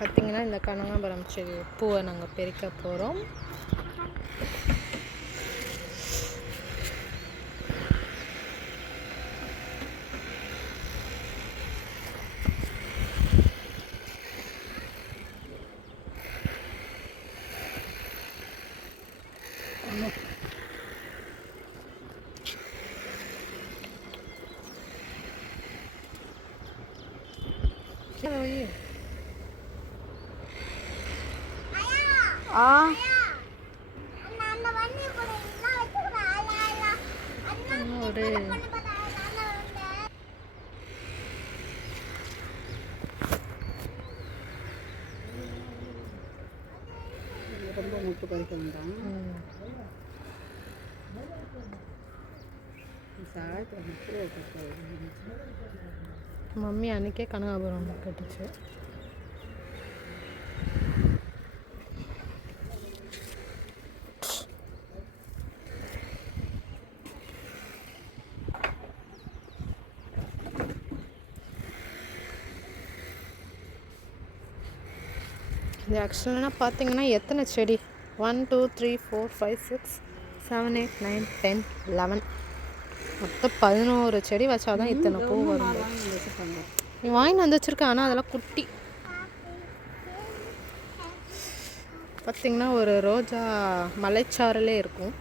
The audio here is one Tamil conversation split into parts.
பார்த்திங்கன்னா இந்த கனகாம்பரம் செடி பூவை நாங்கள் பறிக்க போகிறோம். ஒரு ரொம்ப முட்டு பறிக்க வேண்டாம். மம்மி அன்னைக்கே கனகாபுரம் கட்டுச்சு. இது ஆக்சுவலாக பார்த்தீங்கன்னா எத்தனை செடி 1 2 3 4 5 6 7 8 9 10 11 மொத்தம் 11 செடி வச்சாதான் இத்தனை பூ வரும். நீ வாங்கி வந்து வச்சுருக்க, ஆனால் அதெல்லாம் குட்டி. பார்த்திங்கன்னா ஒரு ரோஜா மலைச்சாரலே இருக்கும்.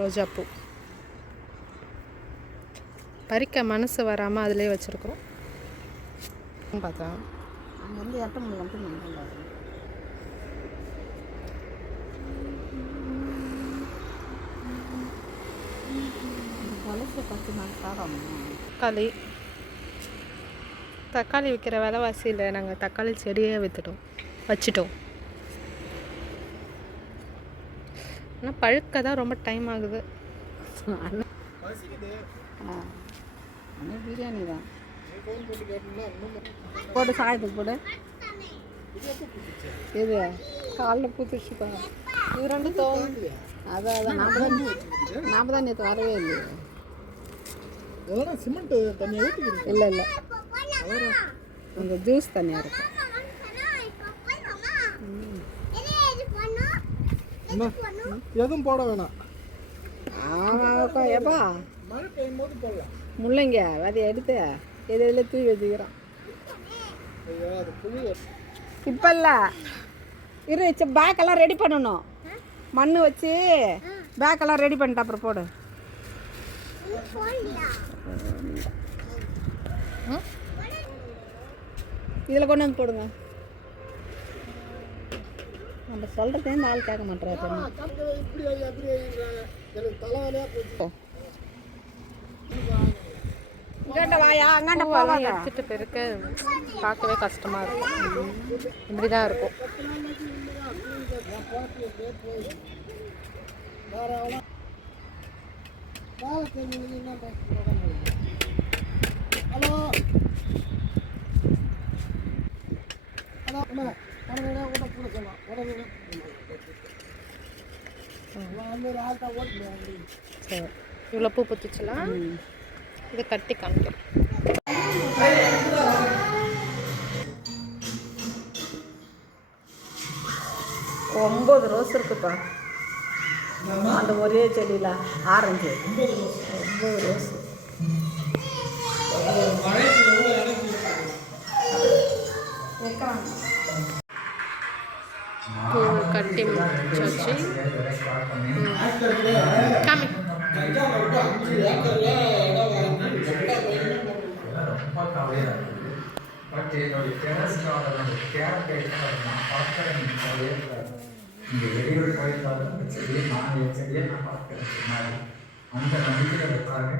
ரோஜா பூ பறிக்க மனசு வராமல் அதிலே வச்சுருக்குறோம். பார்த்தா வந்து எட்டை வந்து தக்காளி விற்கிற விலைவாசியில் நாங்கள் தக்காளி செடியே வச்சிட்டோம். ஆனால் பழுக்க தான் ரொம்ப டைம் ஆகுது. பிரியாணி தான் போட்டு சாயத்துக்கு போடு. இது காலில் பூத்துச்சுப்பா. இது ரெண்டு தோணும். அதான் நாம் தான் நேற்று வரவே இல்லையே. சிமெண்ட் தண்ணியாக ஊற்றி இல்லை இந்த ஜூஸ் தண்ணியாக இருக்கும். எதுவும் போட வேணாம். ஆமாப்பா ஏப்பா மழை பெய்யும் போது போடலாம். முள்ளைங்க அதை எடுத்து இதில் தூவி வச்சுக்கிறோம். இப்போ இல்லை இரு, பேக்கெல்லாம் ரெடி பண்ணணும். மண் வச்சு பேக்கெல்லாம் ரெடி பண்ணிட்டு அப்புறம் போடு. இதில் கொண்டு வந்து போடுங்க. நம்ம சொல்கிறதே நாள் கேட்க மாட்டேறாரு. வாயா அங்காண்ட போகலாம். எடுத்துட்டு பெருக்க பார்க்கவே கஷ்டமாக இருக்கும். இப்படி தான் இருக்கும். சரி, இவ்வளோ பூ பூத்துச்சுலாம் இதை கட்டி காமிக்கிறேன். 9 ரோஸ் இருக்குப்பா அந்த ஒரே செடியில். Orange 9 rose. பூ கட்டி முடிச்சாச்சு. காமி பட் என்னுடைய டெரஸ்காரனுடைய கேரக்டர் நான் பார்க்குறேன். இங்கே வெளியூர் போயிருந்தாலும் அந்த செடியை நான் என் செடியை நான் பார்க்குறேன். அந்த நம்பிக்கையில் இருக்காங்க.